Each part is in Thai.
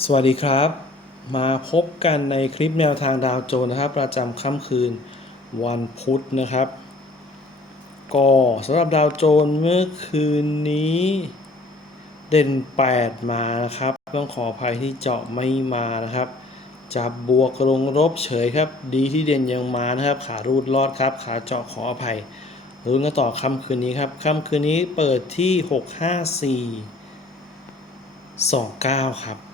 สวัสดีครับ มาพบกันในคลิปแนวทางดาวโจนส์นะครับ ประจำค่ำคืนวันพุธนะครับ ก็สำหรับดาวโจนส์เมื่อคืนนี้เด่น 8 มานะครับ ต้องขออภัยที่เจาะไม่มานะครับ จับบวกลงลบเฉยครับ ดีที่เด่นยังมานะครับ ขารูดรอดครับ ขาเจาะขออภัยรุ้นกันต่อค่ำคืนนี้ครับค่ำคืนนี้เปิดที่ 654 29 ครับ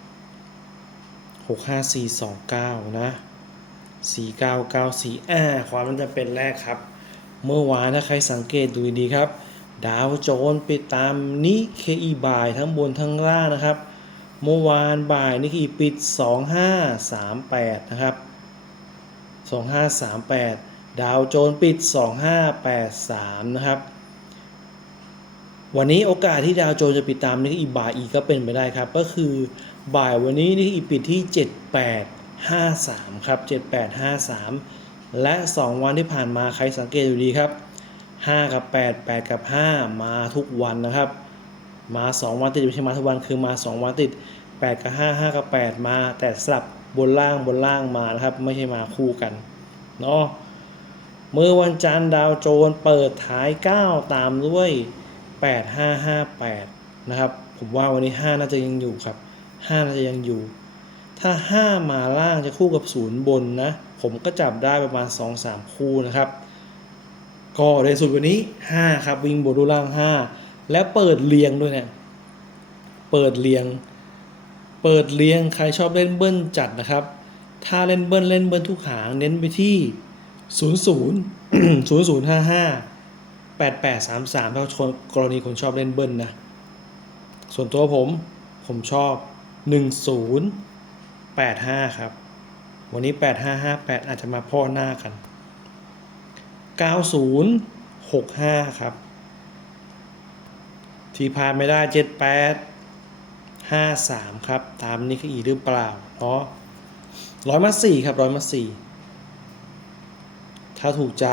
65429 นะ 4994อ่าความมันจะเป็นแรกครับ เมื่อวานถ้าใครสังเกตดูดีครับ ดาวโจนส์ไปตามนิเคอีบ่ายทั้งบนทั้งล่างนะครับ เมื่อวานบ่ายนิเคอีปิด 2538 นะครับ 2538 ดาวโจนส์ปิด 2583 นะครับ วันนี้โอกาสที่ดาวโจนจะปิดตามนิกอีบ่ายอีกก็เป็นไปได้ครับ ก็คือบ่ายวันนี้นิกอีปิดที่ 7853 ครับ 7853 และ 2 วันที่ผ่านมาใครสังเกตดูดีครับ 5 กับ 8 8 กับ 5 มาทุกวันนะครับ มา 2 วันติดไม่ใช่มาทุกวันคือมา 2 วันติด 8 กับ 5 5 กับ 8 มา แต่สลับบนล่างบนล่างมานะครับ ไม่ใช่มาคู่กันเนาะเมื่อวันจันทร์ดาวโจนเปิดท้าย 9 ตามด้วย 8558 นะครับ ผมว่าวันนี้ 5 น่าจะยังอยู่ครับ 5 น่าจะยังอยู่ ถ้า 5 มาล่างจะคู่กับ 0 บนนะ ผมก็จับได้ประมาณ 2-3 คู่นะครับ ก็ในสุดวันนี้ 5 ครับ วิ่งบนดูล่าง 5 แล้วเปิดเรียงด้วยเนี่ย เปิดเรียง เปิดเรียงใครชอบเล่นเบิ้ลจัดนะครับ ถ้าเล่นเบิ้ลเล่นเบิ้ลทุกหางเน้นไปที่ 00 0055 8833ถ้าชนกรณีคนชอบเล่นเบิ้ลนะ ส่วนตัวผมผมชอบ 1085 ครับ วันนี้ 8558 อาจจะมาพ่อหน้ากัน 9065 ครับ ที่พาไม่ได้ 78 53 ครับ ตามนี้คืออีหรือเปล่าเนาะร้อยมาสี่ครับร้อยมาสี่ ถ้าถูกใจ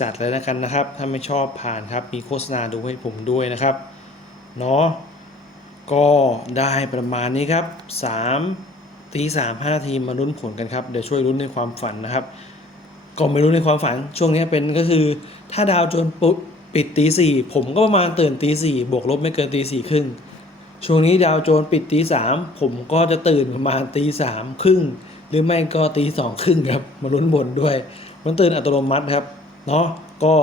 จัดเลยนะกันนะครับ ถ้าไม่ชอบผ่านครับ มีโฆษณาดูให้ผมด้วยนะครับ เนาะ ก็ได้ประมาณนี้ครับ3ตีสามห้านาทีมาลุ้นผลกันครับ เดี๋ยวช่วยลุ้นในความฝันนะครับ ก็ไม่รู้ในความฝัน ช่วงนี้เป็นก็คือ ถ้าดาวโจนปุ๊บปิดตีสี่ผมก็ประมาณตื่นตีสี่บวกลบไม่เกินตีสี่ครึ่งช่วงนี้ดาวโจนปิดตีสามผมก็จะตื่นประมาณตีสามครึ่งหรือไม่ก็ตีสองครึ่งครับ มาลุ้นบนด้วย มันตื่นอัตโนมัติครับเนาะก็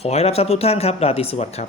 ขอให้รับทรัพย์ทุกท่านครับราตรีสวัสดิ์ครับ